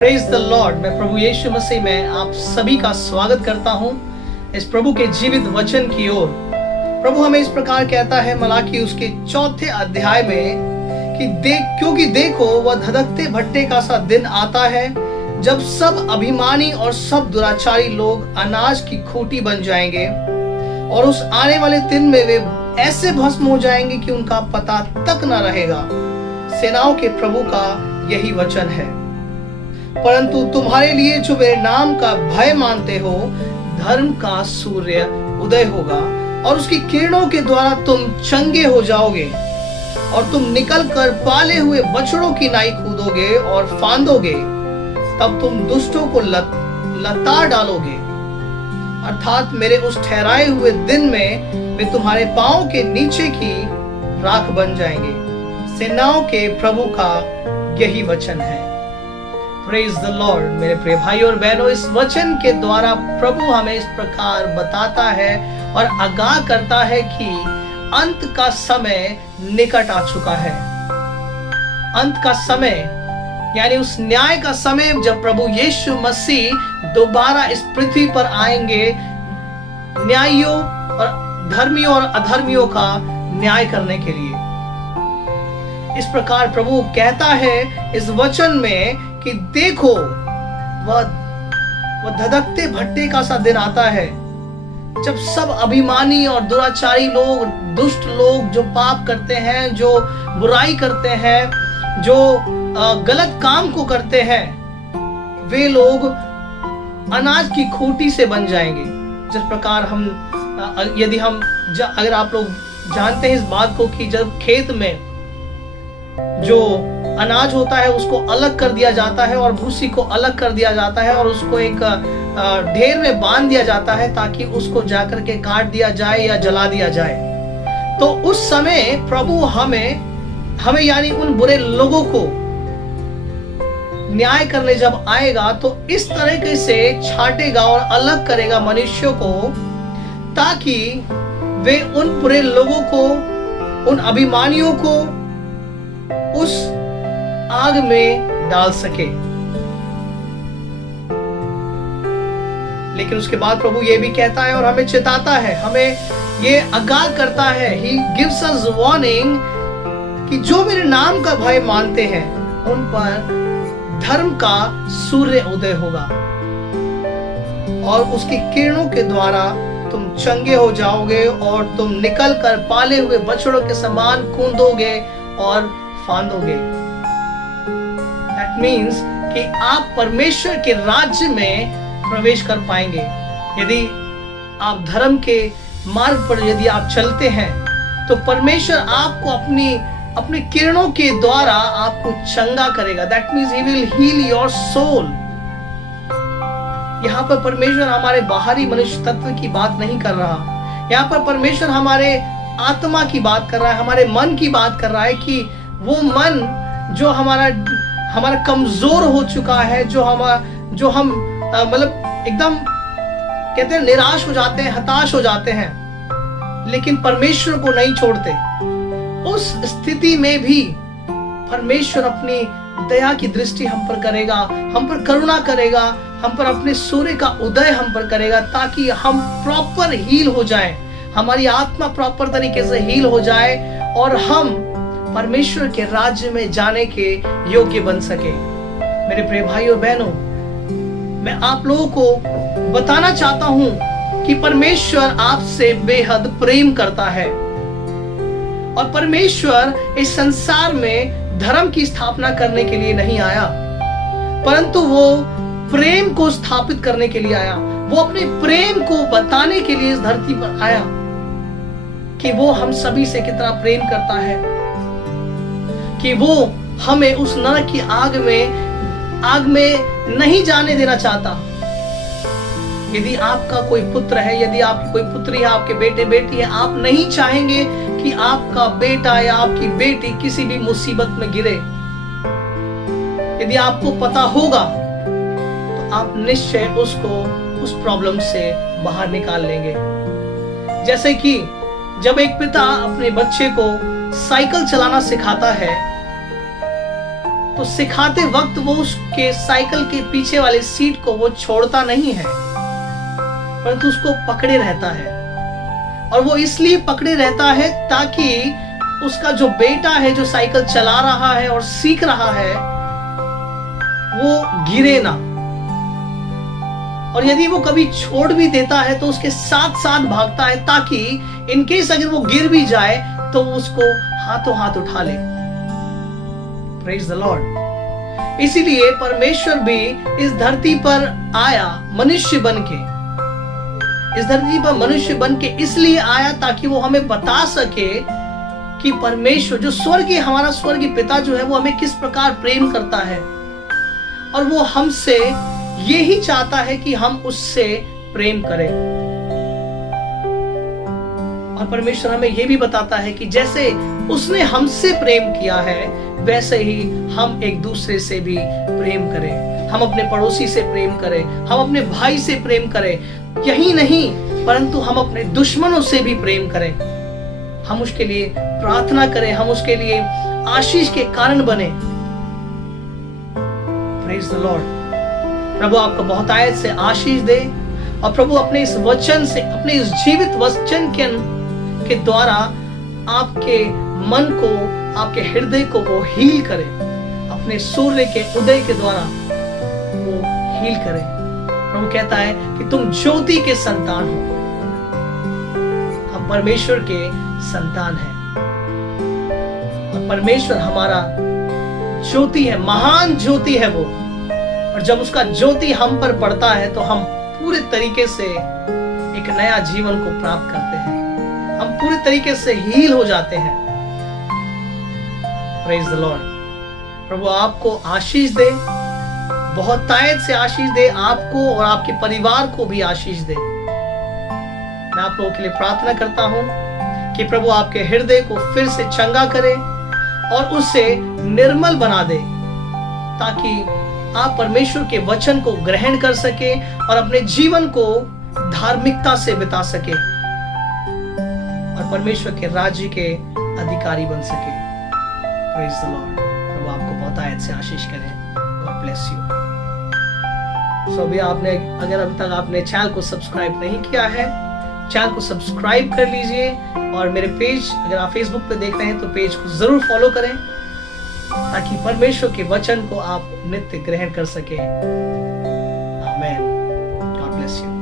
Praise the Lord. मैं प्रभु यीशु मसीह में आप सभी का स्वागत करता हूं इस प्रभु के जीवित वचन की ओर। प्रभु हमें इस प्रकार कहता है मलाकी उसके 4 अध्याय में कि क्योंकि देखो वह धधकते भट्टे का सा दिन आता है जब सब अभिमानी और सब दुराचारी लोग अनाज की खूंटी बन जाएंगे और उस आने वाले दिन में वे ऐसे भस्म हो जाएंगे कि उनका पता तक न रहेगा। सेनाओं के प्रभु का यही वचन है। परंतु तुम्हारे लिए जो मेरे नाम का भय मानते हो, धर्म का सूर्य उदय होगा और उसकी किरणों के द्वारा तुम चंगे हो जाओगे और तुम निकलकर पाले हुए बछड़ों की नाई कूदोगे और फांदोगे। तब तुम दुष्टों को लताड़ डालोगे, अर्थात मेरे उस ठहराए हुए दिन में वे तुम्हारे पांव के नीचे की राख बन जाएंगे। सेनाओं के प्रभु का यही वचन है। Praise the Lord. मेरे प्रिय भाई और बहनों, इस वचन के द्वारा प्रभु हमें इस प्रकार बताता है और आगाह करता है कि अंत का समय निकट आ चुका है। अंत का समय यानी उस न्याय का समय जब प्रभु यीशु मसीह दोबारा इस पृथ्वी पर आएंगे, न्यायियों और धर्मियों और अधर्मियों का न्याय करने के लिए। इस प्रकार प्रभु कहता है इस वचन में कि देखो वह धधकते भट्टे का सा दिन आता है जब सब अभिमानी और दुराचारी लोग, दुष्ट लोग जो पाप करते हैं, जो बुराई करते हैं, जो गलत काम को करते हैं, वे लोग अनाज की खूंटी से बन जाएंगे। जिस प्रकार अगर आप लोग जानते हैं इस बात को कि जब खेत में जो अनाज होता है उसको अलग कर दिया जाता है और भूसी को अलग कर दिया जाता है और उसको एक ढेर में बांध दिया जाता है ताकि उसको जाकर के काट दिया जाए या जला दिया जाए। तो उस समय प्रभु हमें यानी उन बुरे लोगों को न्याय करने जब आएगा तो इस तरीके से छांटेगा और अलग करेगा मनुष्यों को, ताकि वे उन बुरे लोगों को, उन अभिमानियों को उस आग में डाल सके। लेकिन उसके बाद प्रभु ये भी कहता है और हमें चिताता है, हमें ये आगाह करता है, He gives us warning कि जो मेरे नाम का भय मानते हैं उन पर धर्म का सूर्य उदय होगा और उसकी किरणों के द्वारा तुम चंगे हो जाओगे और तुम निकलकर पाले हुए बछड़ों के समान कूदोगे और फांदोगे। That means कि आप परमेश्वर के राज्य में प्रवेश कर पाएंगे। यदि आप धर्म के मार्ग पर यदि आप चलते हैं तो परमेश्वर आपको अपने किरणों के द्वारा आपको चंगा करेगा। That means He will heal your soul। यहाँ पर परमेश्वर हमारे बाहरी मनुष्य तत्व की बात नहीं कर रहा, यहाँ पर परमेश्वर हमारे आत्मा की बात कर रहा है, हमारे मन की बात कर रहा है कि वो मन जो हमारा कमजोर हो चुका है, जो हम मतलब एकदम कहते हैं निराश हो जाते हैं, हताश हो जाते हैं, लेकिन परमेश्वर को नहीं छोड़ते। उस स्थिति में भी परमेश्वर अपनी दया की दृष्टि हम पर करेगा, हम पर करुणा करेगा, हम पर अपने सूर्य का उदय हम पर करेगा, ताकि हम प्रॉपर हील हो जाएं, हमारी आत्मा प्रॉपर तरीके से हील हो जाए और हम परमेश्वर के राज्य में जाने के योग्य बन सके। मेरे प्रिय भाई और बहनों, मैं आप लोगों को बताना चाहता हूं कि परमेश्वर आपसे बेहद प्रेम करता है और परमेश्वर इस संसार में धर्म की स्थापना करने के लिए नहीं आया, परंतु वो प्रेम को स्थापित करने के लिए आया। वो अपने प्रेम को बताने के लिए इस धरती पर आया कि वो हम सभी से कितना प्रेम करता है, कि वो हमें उस नरक की आग में नहीं जाने देना चाहता। यदि आपका कोई पुत्र है, यदि आपकी कोई पुत्री है, आपके बेटे बेटी है, आप नहीं चाहेंगे कि आपका बेटा या आपकी बेटी किसी भी मुसीबत में गिरे। यदि आपको पता होगा तो आप निश्चय उसको उस प्रॉब्लम से बाहर निकाल लेंगे। जैसे कि जब एक पिता अपने बच्चे को साइकिल चलाना सिखाता है तो सिखाते वक्त वो उसके साइकिल के पीछे वाले सीट को वो छोड़ता नहीं है, परंतु उसको पकड़े रहता है। और वो इसलिए पकड़े रहता है ताकि उसका जो बेटा है, जो साइकिल चला रहा है और सीख रहा है, वो गिरे ना। और यदि वो कभी छोड़ भी देता है तो उसके साथ साथ भागता है, ताकि इनकेस अगर वो गिर भी जाए तो उसको हाथों हाथ उठा ले। Praise the Lord. इसीलिए परमेश्वर भी इस धरती पर आया मनुष्य बन के, इस धरती पर मनुष्य बन के इसलिए आया ताकि वो हमें बता सके कि परमेश्वर जो स्वर्गीय, हमारा स्वर्गीय पिता जो है, वो हमें किस प्रकार प्रेम करता है। और वो हमसे यही चाहता है कि हम उससे प्रेम करें। और परमेश्वर हमें यह भी बताता है कि जैसे उसने हमसे प्रेम किया है, वैसे ही हम एक दूसरे से भी प्रेम करें। हम अपने पड़ोसी से प्रेम करें, हम अपने भाई से प्रेम करें। यही नहीं, परंतु हम अपने दुश्मनों से भी प्रेम करें। हम उसके लिए प्रार्थना करें, हम उसके लिए आशीष के कारण बने। Praise the Lord. प्रभु आपको बहुत आयत से आशीष दे, और प्रभु अपने इस वचन से, अपने इस जीवित वचन के द्वारा आपके मन को, आपके हृदय को वो हील करे। अपने सूर्य के उदय के द्वारा वो हील करे। प्रभु कहता है कि तुम ज्योति के संतान हो, हम परमेश्वर के संतान हैं। और परमेश्वर हमारा ज्योति है, महान ज्योति है वो। और जब उसका ज्योति हम पर पड़ता है तो हम पूरे तरीके से एक नया जीवन को प्राप्त करते हैं, हम पूरे तरीके से हील हो जाते हैं। Praise the Lord. प्रभु आपको आशीष दे, बहुत तायत से आशीष दे, आपको और आपके परिवार को भी आशीष दे। मैं आप लोगों के लिए प्रार्थना करता हूं कि प्रभु आपके हृदय को फिर से चंगा करे और उसे निर्मल बना दे, ताकि आप परमेश्वर के वचन को ग्रहण कर सके और अपने जीवन को धार्मिकता से बिता सके और परमेश्वर के राज्य के अधिकारी बन सके। Praise the Lord. प्रभु आपको बहुत आयत से आशीष करे। God bless you. सो अभी आपने, अगर अभी तक आपने चैनल को सब्सक्राइब नहीं किया है, चैनल को सब्सक्राइब कर लीजिए। और मेरे पेज, अगर आप फेसबुक पे देख रहे हैं तो पेज को जरूर फॉलो करें, ताकि परमेश्वर के वचन को आप नित्य ग्रहण कर सके। आमीन। God bless you.